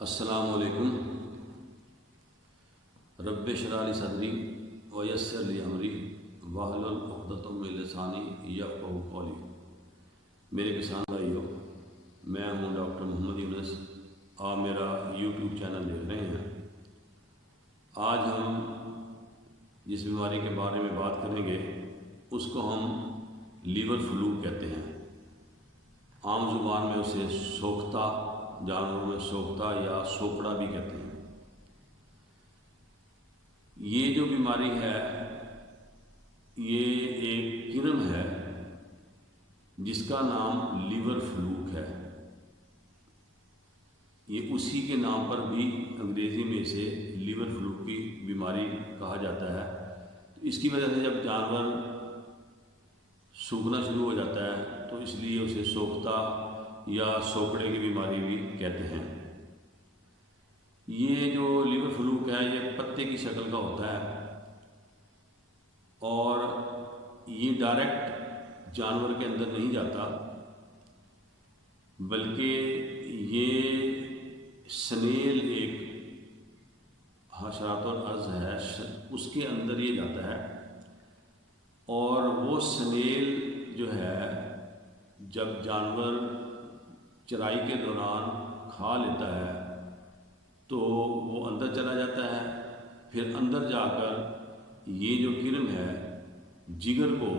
السلام علیکم۔ رب اشرح لی صدری ویسر لی امری واحلل عقدۃ من لسانی یفقہوا قولی۔ میرے کسان بھائیو، میں ہوں ڈاکٹر محمد یونس، آپ میرا یوٹیوب چینل دیکھ رہے ہیں۔ آج ہم جس بیماری کے بارے میں بات کریں گے اس کو ہم لیور فلو کہتے ہیں۔ عام زبان میں اسے سوختہ، جانوروں میں سوختہ یا سوکڑا بھی کہتے ہیں۔ یہ جو بیماری ہے یہ ایک کرم ہے جس کا نام لیور فلوک ہے۔ یہ اسی کے نام پر بھی انگریزی میں اسے لیور فلوک کی بیماری کہا جاتا ہے۔ اس کی وجہ سے جب جانور سوکھنا شروع ہو جاتا ہے تو اس لیے اسے سوختہ یا سوکڑے کی بیماری بھی کہتے ہیں۔ یہ جو لیور فلوک ہے یہ پتے کی شکل کا ہوتا ہے اور یہ ڈائریکٹ جانور کے اندر نہیں جاتا، بلکہ یہ سنیل ایک حشرات الارض ہے، اس کے اندر یہ جاتا ہے اور وہ سنیل جو ہے جب جانور چرائی کے دوران کھا لیتا ہے تو وہ اندر چلا جاتا ہے، پھر اندر جا کر یہ جو کرم ہے جگر کو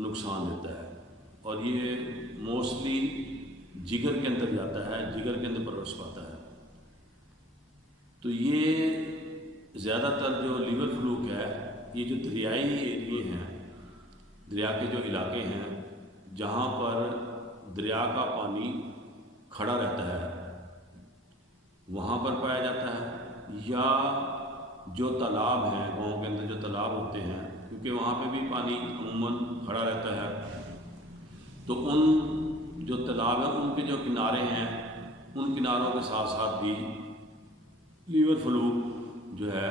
نقصان دیتا ہے اور یہ موسٹلی جگر کے اندر جاتا ہے، جگر کے اندر پروش پاتا ہے۔ تو یہ زیادہ تر جو لیور فلوک ہے یہ جو دریائی ایریے ہیں، دریا کے جو علاقے ہیں جہاں پر دریا کا پانی کھڑا رہتا ہے وہاں پر پایا جاتا ہے، یا جو تالاب ہیں گاؤں کے اندر جو تالاب ہوتے ہیں کیونکہ وہاں پہ بھی پانی عموماً کھڑا رہتا ہے، تو ان جو تالاب ہیں ان کے جو کنارے ہیں ان کناروں کے ساتھ ساتھ بھی لیور فلو جو ہے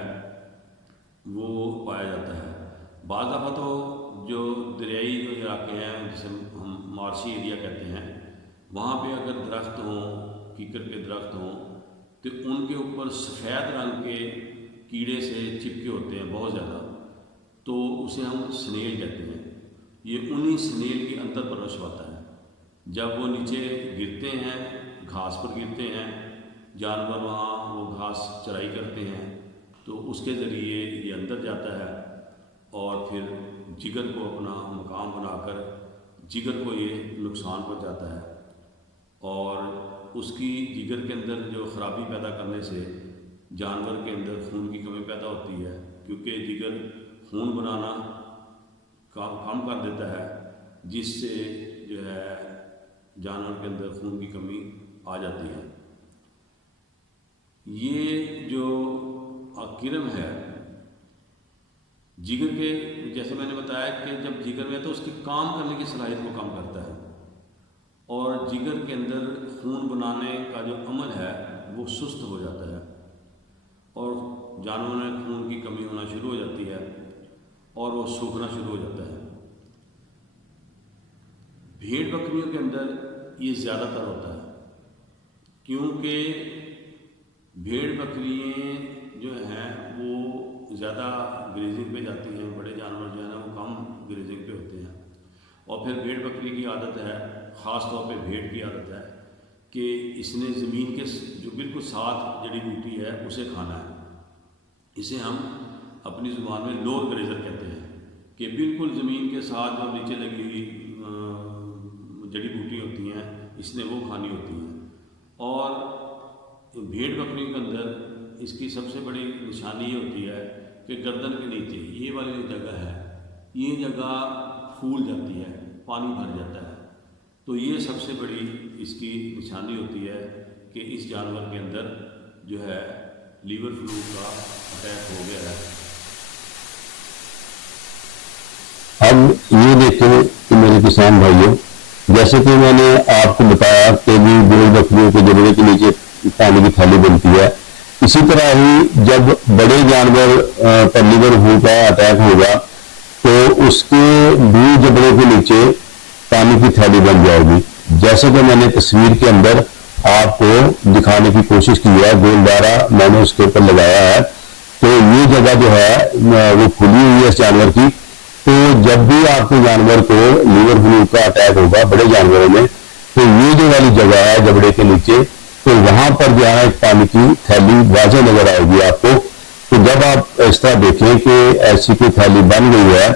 وہ پایا جاتا ہے۔ بعض دفعہ تو جو دریائی جو علاقے ہیں جسے ہم مارشی ایریا کہتے ہیں وہاں پہ اگر درخت ہوں، کیکر کے درخت ہوں تو ان کے اوپر سفید رنگ کے کیڑے سے چپکے ہوتے ہیں بہت زیادہ، تو اسے ہم سنیل کہتے ہیں۔ یہ انہی سنیل کے اندر پروش پاتا ہے۔ جب وہ نیچے گرتے ہیں، گھاس پر گرتے ہیں، جانور وہاں وہ گھاس چرائی کرتے ہیں تو اس کے ذریعے یہ اندر جاتا ہے اور پھر جگر کو اپنا مقام بنا کر جگر کو یہ نقصان پہنچاتا ہے اور اس کی جگر کے اندر جو خرابی پیدا کرنے سے جانور کے اندر خون کی کمی پیدا ہوتی ہے، کیونکہ جگر خون بنانا کم کر دیتا ہے جس سے جو ہے جانور کے اندر خون کی کمی آ جاتی ہے۔ یہ جو کرم ہے جگر کے، جیسے میں نے بتایا کہ جب جگر میں تو اس کی کام کرنے کی صلاحیت کو کم کرتا ہے اور جگر کے اندر خون بنانے کا جو عمل ہے وہ سست ہو جاتا ہے اور جانوروں میں خون کی کمی ہونا شروع ہو جاتی ہے اور وہ سوکھنا شروع ہو جاتا ہے۔ بھیڑ بکریوں کے اندر یہ زیادہ تر ہوتا ہے کیونکہ بھیڑ بکریاں جو ہیں وہ زیادہ گریزنگ پہ جاتی ہیں، بڑے جانور جو ہیں نا وہ کم گریزنگ پہ ہوتے ہیں، اور پھر بھیڑ بکری کی عادت ہے، خاص طور پہ بھیڑ کی عادت ہے کہ اس نے زمین کے جو بالکل ساتھ جڑی بوٹی ہے اسے کھانا ہے۔ اسے ہم اپنی زبان میں لور گریزر کہتے ہیں کہ بالکل زمین کے ساتھ جو نیچے لگی ہوئی جڑی بوٹی ہوتی ہیں اس نے وہ کھانی ہوتی ہیں۔ اور بھیڑ بکری کے اندر اس کی سب سے بڑی نشانی یہ ہوتی ہے کہ گردن کے نیچے یہ والی جو جگہ ہے یہ جگہ پھول جاتی ہے، پانی بھر جاتا ہے، تو یہ سب سے بڑی اس کی نشانی ہوتی ہے کہ اس جانور کے اندر جو ہے لیور فلو کا اٹیک ہو گیا ہے۔ اب یہ دیکھیں کہ میرے کسان بھائیوں، جیسے کہ میں نے آپ کو بتایا کہ بھی بھیڑ بکریوں کے جبڑے کے نیچے پانی کی تھیلی بنتی ہے، اسی طرح ہی جب بڑے جانور پر لیور فلو کا اٹیک ہوگا تو اس کے بھی جبڑے کے نیچے پانی کی تھیلی بن جائے گی، جیسے کہ میں نے تصویر کے اندر آپ کو دکھانے کی کوشش کی ہے، گولدارا میں نے اس کے اوپر لگایا ہے. تو یہ جگہ جو ہے وہ کھلی ہوئی ہے اس جانور کی. تو جب بھی آپ کے جانور کو لیور فلو کا اٹیک ہوگا بڑے جانوروں میں، تو یہ جو والی جگہ ہے جبڑے کے نیچے، تو وہاں پر جو ہے پانی کی تھیلی واضح نظر آئے گی آپ کو. تو جب آپ اس طرح دیکھیں کہ ایسی کوئی تھیلی بن گئی ہے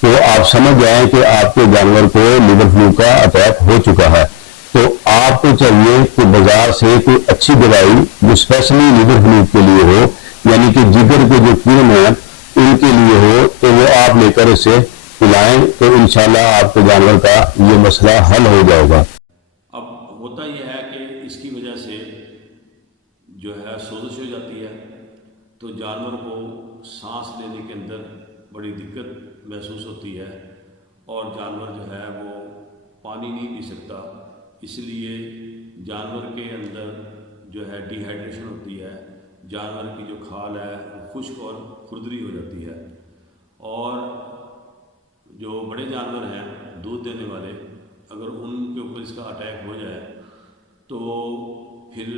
تو آپ سمجھ جائیں کہ آپ کے جانور کو لیور فلو کا اٹیک ہو چکا ہے. تو آپ کو چاہیے کہ بازار سے کوئی اچھی دوائی جو اسپیشلی لیور فلو کے لیے ہو، یعنی کہ جگر کے جو کیڑے ہیں ان کے لیے ہو، تو وہ آپ لے کر اسے پلائیں، تو انشاءاللہ آپ کے جانور کا یہ مسئلہ حل ہو جائے گا. اب ہوتا یہ ہے کہ اس کی وجہ سے جو ہے سوزش ہو جاتی ہے، تو جانور کو سانس لینے کے اندر بڑی دقت محسوس ہوتی ہے، اور جانور جو ہے وہ پانی نہیں پی سکتا. اس لیے جانور کے اندر جو ہے ڈی ہائیڈریشن ہوتی ہے، جانور کی جو کھال ہے وہ خشک اور کھردری ہو جاتی ہے. اور جو بڑے جانور ہیں دودھ دینے والے، اگر ان کے اوپر اس کا اٹیک ہو جائے تو پھر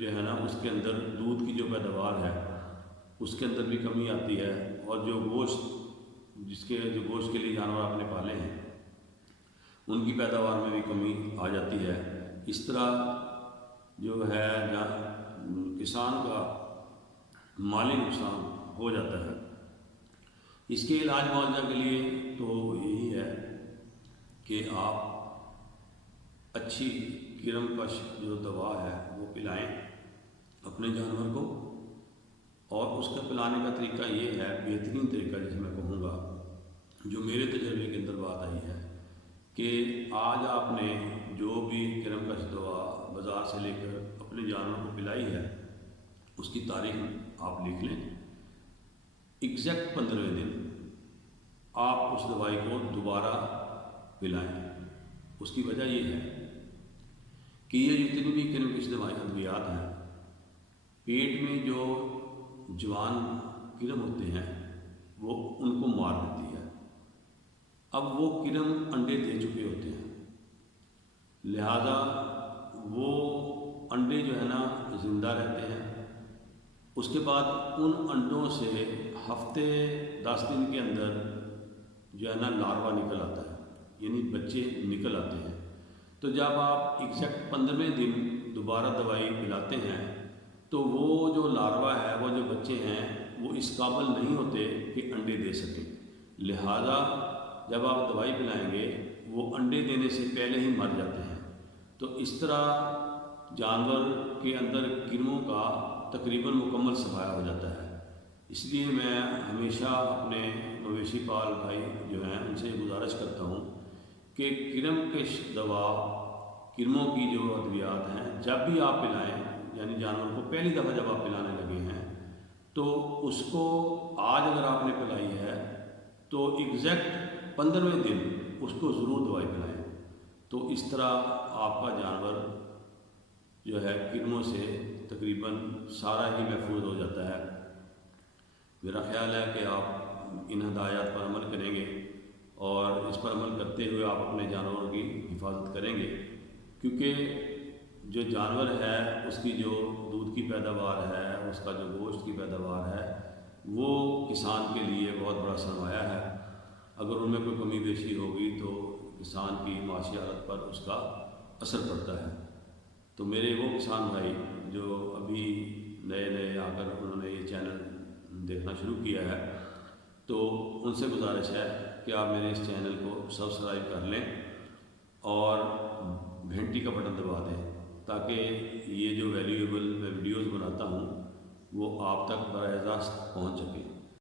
جو ہے نا اس کے اندر دودھ کی جو پیداوار ہے اس کے اندر بھی کمی آتی ہے، اور جو گوشت جو گوشت کے لیے جانور آپ نے پالے ہیں ان کی پیداوار میں بھی کمی آ جاتی ہے. اس طرح جو ہے کسان کا مالی نقصان ہو جاتا ہے. اس کے علاج معالجہ کے لیے تو یہی ہے کہ آپ اچھی کرم کش جو دوا ہے وہ پلائیں اپنے جانور کو. اور اس کا پلانے کا طریقہ یہ ہے، بہترین طریقہ جسے میں کہوں گا، جو میرے تجربے کے اندر بات آئی ہے، کہ آج آپ نے جو بھی کرم کش دوا بازار سے لے کر اپنے جانور کو پلائی ہے اس کی تاریخ آپ لکھ لیں. ایگزیکٹ 15ویں دن آپ اس دوائی کو دوبارہ پلائیں. اس کی وجہ یہ ہے کہ یہ جتنی بھی کرم کش ادویات ہیں، پیٹ میں جو جوان کرم ہوتے ہیں وہ ان کو مار دیتی ہے. اب وہ کرم انڈے دے چکے ہوتے ہیں، لہذا وہ انڈے جو ہے نا زندہ رہتے ہیں. اس کے بعد ان انڈوں سے ہفتے 10 دن کے اندر جو ہے نا لاروا نکل آتا ہے، یعنی بچے نکل آتے ہیں. تو جب آپ ایگزیکٹ 15ویں دن دوبارہ دوائی پلاتے ہیں تو وہ جو لاروا ہے، وہ جو بچے ہیں، وہ اس قابل نہیں ہوتے کہ انڈے دے سکیں. لہذا جب آپ دوائی پلائیں گے وہ انڈے دینے سے پہلے ہی مر جاتے ہیں. تو اس طرح جانور کے اندر کرموں کا تقریباً مکمل صفایا ہو جاتا ہے. اس لیے میں ہمیشہ اپنے مویشی پال بھائی جو ہیں ان سے گزارش کرتا ہوں کہ کرم کش دوا، کرموں کی جو ادویات ہیں، جب بھی آپ پلائیں، یعنی جانور کو پہلی دفعہ جب آپ پلانے لگے ہیں تو اس کو آج اگر آپ نے پلائی ہے تو ایگزیکٹ 15ویں دن اس کو ضرور دوائی پلائیں. تو اس طرح آپ کا جانور جو ہے کرموں سے تقریباً سارا ہی محفوظ ہو جاتا ہے. میرا خیال ہے کہ آپ ان ہدایات پر عمل کریں گے، اور اس پر عمل کرتے ہوئے آپ اپنے جانوروں کی حفاظت کریں گے، کیونکہ جو جانور ہے اس کی جو دودھ کی پیداوار ہے، اس کا جو گوشت کی پیداوار ہے، وہ کسان کے لیے بہت بڑا سرمایہ ہے. اگر ان میں کوئی کمی بیشی ہوگی تو کسان کی معاشی حالت پر اس کا اثر پڑتا ہے. تو میرے وہ کسان بھائی جو ابھی نئے آ کر انہوں نے یہ چینل دیکھنا شروع کیا ہے، تو ان سے گزارش ہے کہ آپ میرے اس چینل کو سبسکرائب کر لیں اور گھنٹی کا بٹن دبا دیں، تاکہ یہ جو ویلیویبل میں ویڈیوز بناتا ہوں وہ آپ تک براہ راست پہنچ سکے.